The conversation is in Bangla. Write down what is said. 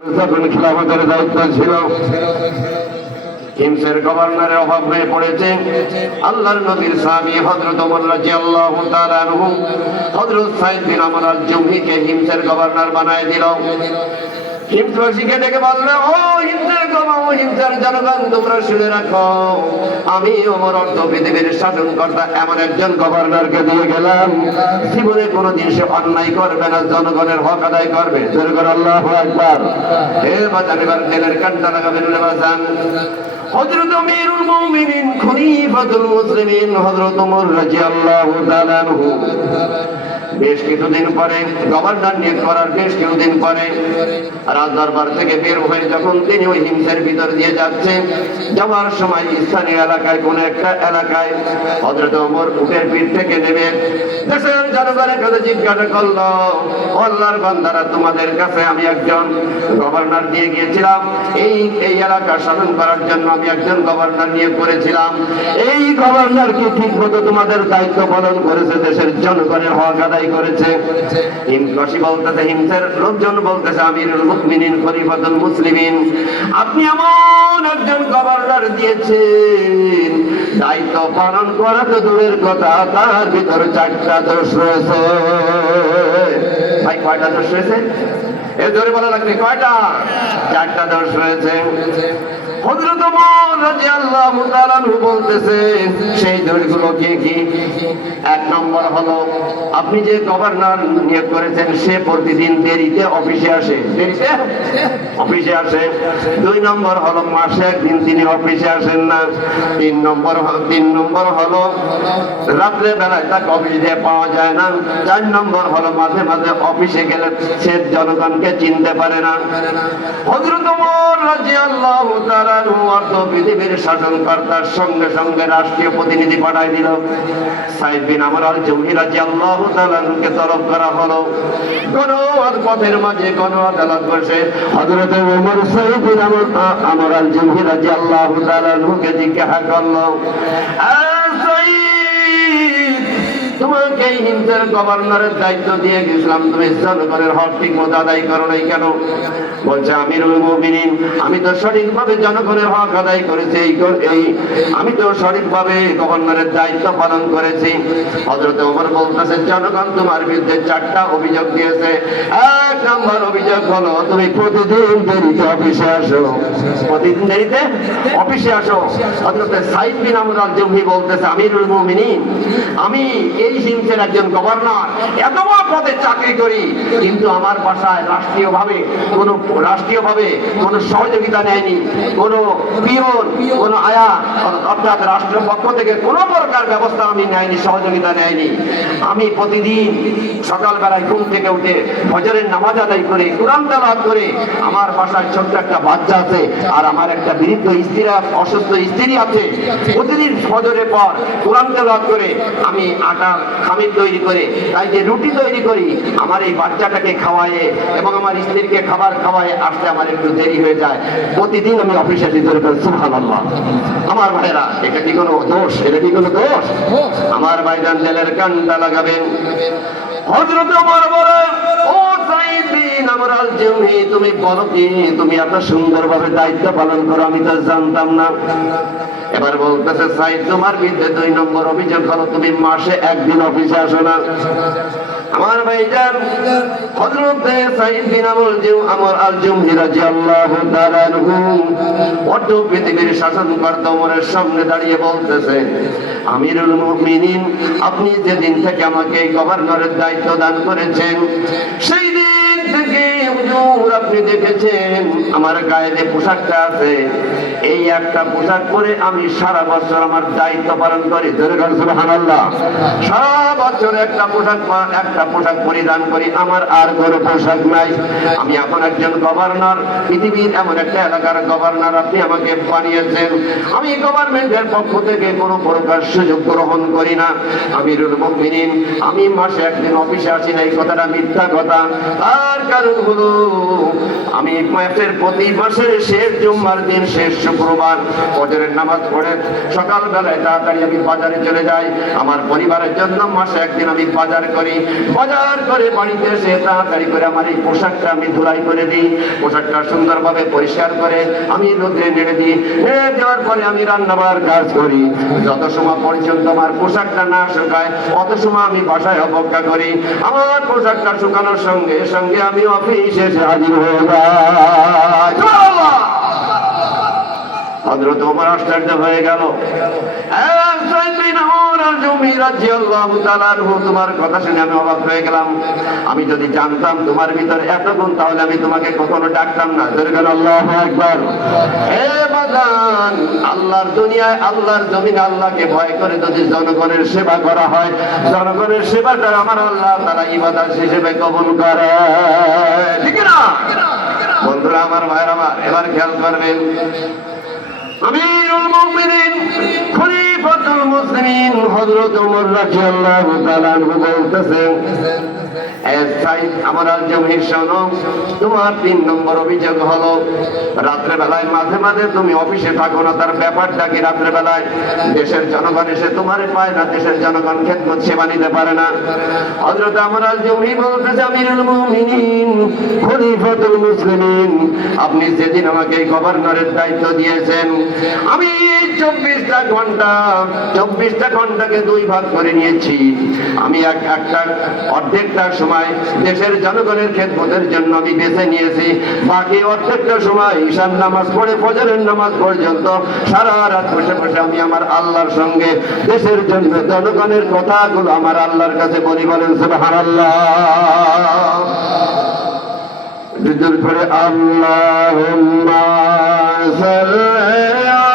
যখন খিলাফতের দায়িত্ব ছিল, হিমসের গভর্নরের অভাব হয়ে পড়েছে। আল্লাহর নবীর সাহাবী হযরত ওমর রাদিয়াল্লাহু তাআলা আনহু হযরত সাইদ বিন আমর আল-জুহনিকে হিমসের গভর্নর বানায় দিল। হিমসবাসীকে ডেকে বললো, ও হিমসের গভর্নর, হিমসের জনগণ, তোমরা শুনে রাখো, আমি ওমর অর্ধ পৃথিবীর শাসনকর্তা এমন একজন গভর্নরকে দিয়ে গেলাম, জীবনে কোনোদিন সে অন্যায় করবে না, জনগণের হক আদায় করবে। জোরে করে আল্লাহু আকবার। হে বাজান, এবার জেলের কান্টা লাগাবেন রে বাজান। হযরত আমিরুল মুমিনিন খলিফাতুল মুসলিমিন হযরত ওমর রাদিয়াল্লাহু তাআলা আনহু বেশ কিছুদিন পরে, গভর্নর নিয়োগ করার বেশ কিছুদিন পরে রাজ দরবার থেকে বের হয়ে যখন তিনি ওই হিমসের ভিতর দিয়ে যাচ্ছে, যাওয়ার সময় স্থানীয় এলাকায় কোন একটা এলাকায় হযরত ওমর উটের পিঠ থেকে নেমে দেশের জনগণের কাছে জিজ্ঞাসা করলো, আল্লাহর বান্দারা, তোমাদের কাছে আমি একজন গভর্নর দিয়ে গিয়েছিলাম, এই এলাকা শাসন করার জন্য আমি একজন গভর্নর নিয়োগ করেছিলাম, এই গভর্নর কি ঠিক মতো তোমাদের দায়িত্ব পালন করেছে, দেশের জনগণের হক আদায় করেছে? হিমসবাসী বলতেছে, হিমসের লোকজন বলতেছে, আমিরুল মুমিনিন খলিফাতুল মুসলিমিন, আপনি এমন একজন গভর্নর দিয়েছেন, দায়িত্ব পালন করা তো দূরের কথা, তার ভিতরে 4টা দোষ রয়েছে। ভাই, কয়টা দোষ রয়েছে? এ জোরে বলা লাগবে, কয়টা? 4টা দোষ রয়েছে। হযরত ওমর রাদিয়াল্লাহু তাআলা বলতেছে, সেই দোষগুলো কি কি? 1 নম্বর হলো, আপনি যে গভর্নর নিয়োগ করেছেন সে প্রতিদিন দেরিতে অফিসে আসে, দেরিতে অফিসে আসে। 2 নম্বর হলো, মাসে একদিন তিনি অফিসে আসেন না। 3 নম্বর হলো, রাত্রে বেলায় তাকে অফিসে পাওয়া যায় না। 4 নম্বর হলো, মাঝে মাঝে অফিসে গেলে সে জনগণকে চিনতে পারে না। হযরত ওমর রাদিয়াল্লাহু তাআলা অর্ধ পৃথিবীর শাসনকর্তার সঙ্গে সঙ্গে রাষ্ট্রীয় প্রতিনিধি পাঠায় দিল। সাইদ বিন আমর আল-জুহনি রাদিয়াল্লাহু তাআলাকে তলব করা হলো। কোন পথের মাঝে কোন আদালত বসে হযরত ওমর সাইদ বিন আমর আল-জুহনি রাদিয়াল্লাহু তাআলাকে জিজ্ঞাসা করলো, তোমাকে হিমসের গভর্নরের দায়িত্ব দিয়ে গেছিলাম, তুমি জনগণের হক ঠিক মতো আদায় করো নাই কেন? বলছে, আমিরুল মুমিনিন, আমি তো সঠিকভাবে জনগণের হক আদায় করেছি, আমি তো সঠিকভাবে গভর্নরের দায়িত্ব পালন করেছি। হযরত ওমর বলতেছে, জনগণ তোমার বিরুদ্ধে 4টা অভিযোগ দিয়েছে। 1 নম্বর অভিযোগ হলো, তুমি প্রতিদিন দেরিতে অফিসে আসো, প্রতিদিন দেরিতে অফিসে আসো। হযরত সাইদ বিন আমর আল-জুহনি বলতেছে, আমিরুল মুমিনিন, আমি এই হিমসের একজন গভর্নর, এত বড় পদে চাকরি করি, কিন্তু আমার বাসায় রাষ্ট্রীয়ভাবে কোনো সহযোগিতা নেয়নি, কোনো পিয়ন, কোনো আয়া, অর্থাৎ রাষ্ট্রের পক্ষ থেকে কোনো প্রকার ব্যবস্থা আমি নেয়নি, সহযোগিতা নেয়নি। আমি প্রতিদিন সকালবেলায় ঘুম থেকে উঠে ফজরের নামাজ আদায় করে, কুরআন তেলাওয়াত করে, আমার বাসায় ছোট্ট একটা বাচ্চা আছে, আর আমার একটা বৃদ্ধ স্ত্রী, অসুস্থ স্ত্রী আছে, প্রতিদিন ফজরের পর কুরআন তেলাওয়াত করে আমি আটার খামির তৈরি করে, তাই যে রুটি তৈরি করি, আমার এই বাচ্চাটাকে খাওয়ায়ে এবং আমার স্ত্রীকে খাবার খাওয়ায়ে আসতে আমার একটু দেরি হয়ে যায়। প্রতিদিন আমি অফিসে ভিতরে, সুবহানাল্লাহ। আমার ভাইরা, এটা কি কোনো দোষ? এটা কি কোনো দোষ? আমার ভাইজান, জেলের কান্ডা লাগাবেন। হযরত ওমর বলে, ও সাইদ বিন আমর আল-জুহনি, তুমি বলো কি, তুমি এত সুন্দরভাবে দায়িত্ব পালন করো, আমি তো জানতাম না। এবার বলতেছে, সাইদ, তোমার বিরুদ্ধে 2 নম্বর অভিযোগ হলো, তুমি মাসে 1 দিন অফিসে আসো না। আমার ভাইজান, হযরত সাইদ বিন আমর আল-জুহনি রাদিয়াল্লাহু তাআলা আনহু অর্ধ পৃথিবীর শাসনকর্তা ওমরের সামনে দাঁড়িয়ে বলতেছে, আমিরুল মুমিনিন, আপনি যেদিন থেকে আমাকে এই গভর্নরের দায়িত্ব দান করেছেন, সেই দিন থেকে হুজুর আপনি দেখেছেন আমার গায়ে যে পোশাকটা আছে, এই একটা পোশাক পরে আমি সারা বছর আমার দায়িত্ব পালন করি। সুবহানাল্লাহ। সারা বছর একটা পোশাক পরিধান করি, আমার আর কোনো পোশাক নাই। আমি এখন একজন গভর্নর, পৃথিবীর এমন একটা এলাকার গভর্নর আপনি আমাকে বানিয়েছেন। আমি গভর্নমেন্টের পক্ষ থেকে কোনো প্রকার সুযোগ গ্রহণ করি না। আমিরুল মুমিনিন, আমি মাসে 1 দিন অফিসে আসি না, এই কথাটা মিথ্যা কথা। তার কারণ হলো, আমি প্রতি মাসের শেষ জুম্মার দিন, শেষ শুক্রবার ফজরের নামাজ পড়ে সকালবেলায় তাড়াতাড়ি আমি বাজারে চলে যাই। আমার পরিবারের জন্য মাসে একদিন আমি বাজার করি। বাজার করে বাড়িতে এসে তাড়াতাড়ি করে আমার এই পোশাকটা আমি ধুলাই করে দিই। পোশাকটা সুন্দরভাবে পরিষ্কার করে আমি রোদ্রে নেড়ে দিই। নেড়ে দেওয়ার পরে আমি রান্নাবার কাজ করি। যত সময় পর্যন্ত আমার পোশাকটা না শুকায় অত সময় আমি বাসায় অপেক্ষা করি। আমার পোশাকটা শুকানোর সঙ্গে সঙ্গে আমি অফিসে এসে হাজির হয়ে যাই। হযরত ওমর আশ্চর্য হয়ে গেল। তোমার কথা শুনে আমি অবাক হয়ে গেলাম। আমি যদি জানতাম তোমার ভিতরে এত গুণ তাহলে আমি তোমাকে কখনো ডাকতাম না। আল্লাহু আকবার। হে বাজান, আল্লাহর দুনিয়ায় আল্লাহর জমিনে আল্লাহকে ভয় করে যদি জনগণের সেবা করা হয়, জনগণের সেবাটা আমার আল্লাহ তাআলা ইবাদত হিসেবে কবুল করে। ঠিক না বন্ধুরা, আমার ভাইরা আমার, এবার খেয়াল করবেন, আমিরুল মুমিনিন খলিফাতুল মুসলিমিন হযরত ওমর রাদিয়াল্লাহু তাআলা আনহু বলতেছেন, আমার জমির শোনো, তোমার ৩ নম্বর অভিযোগ হলো রাত্রে বেলায় মাঝে মাঝে তুমি অফিসে থাকো না। তার ব্যাপারটা কি? রাত্রে বেলায় দেশের জনগণ এসে তোমার পায় না, দেশের জনগণ খেদমত সেবা নিতে পারে না। হযরত ওমর আল জমি বলতেছে, আমিরুল মুমিনিন খলিফাতুল মুসলিমিন, আপনি যেদিন আমাকে গভর্নরের দায়িত্ব দিয়েছেন, আমি 24টা ঘন্টাকে 2 ভাগ করে নিয়েছি। আমি একটা অর্ধেকটা সময় দেশের জনগণের খেদমতের জন্য আমি বেছে নিয়েছি। বাকি অর্ধেকটা সময় ঈশার নামাজ পড়ে ফজরের নামাজ পর্যন্ত সারা রাত বসে বসে আমি আমার আল্লাহর সঙ্গে দেশের জন্য জনগণের কথাগুলো আমার আল্লাহর কাছে বলি। বলেন সুবহানাল্লাহ। বিদ্যুৎ করে আল্লাহুম্মা সাল্লি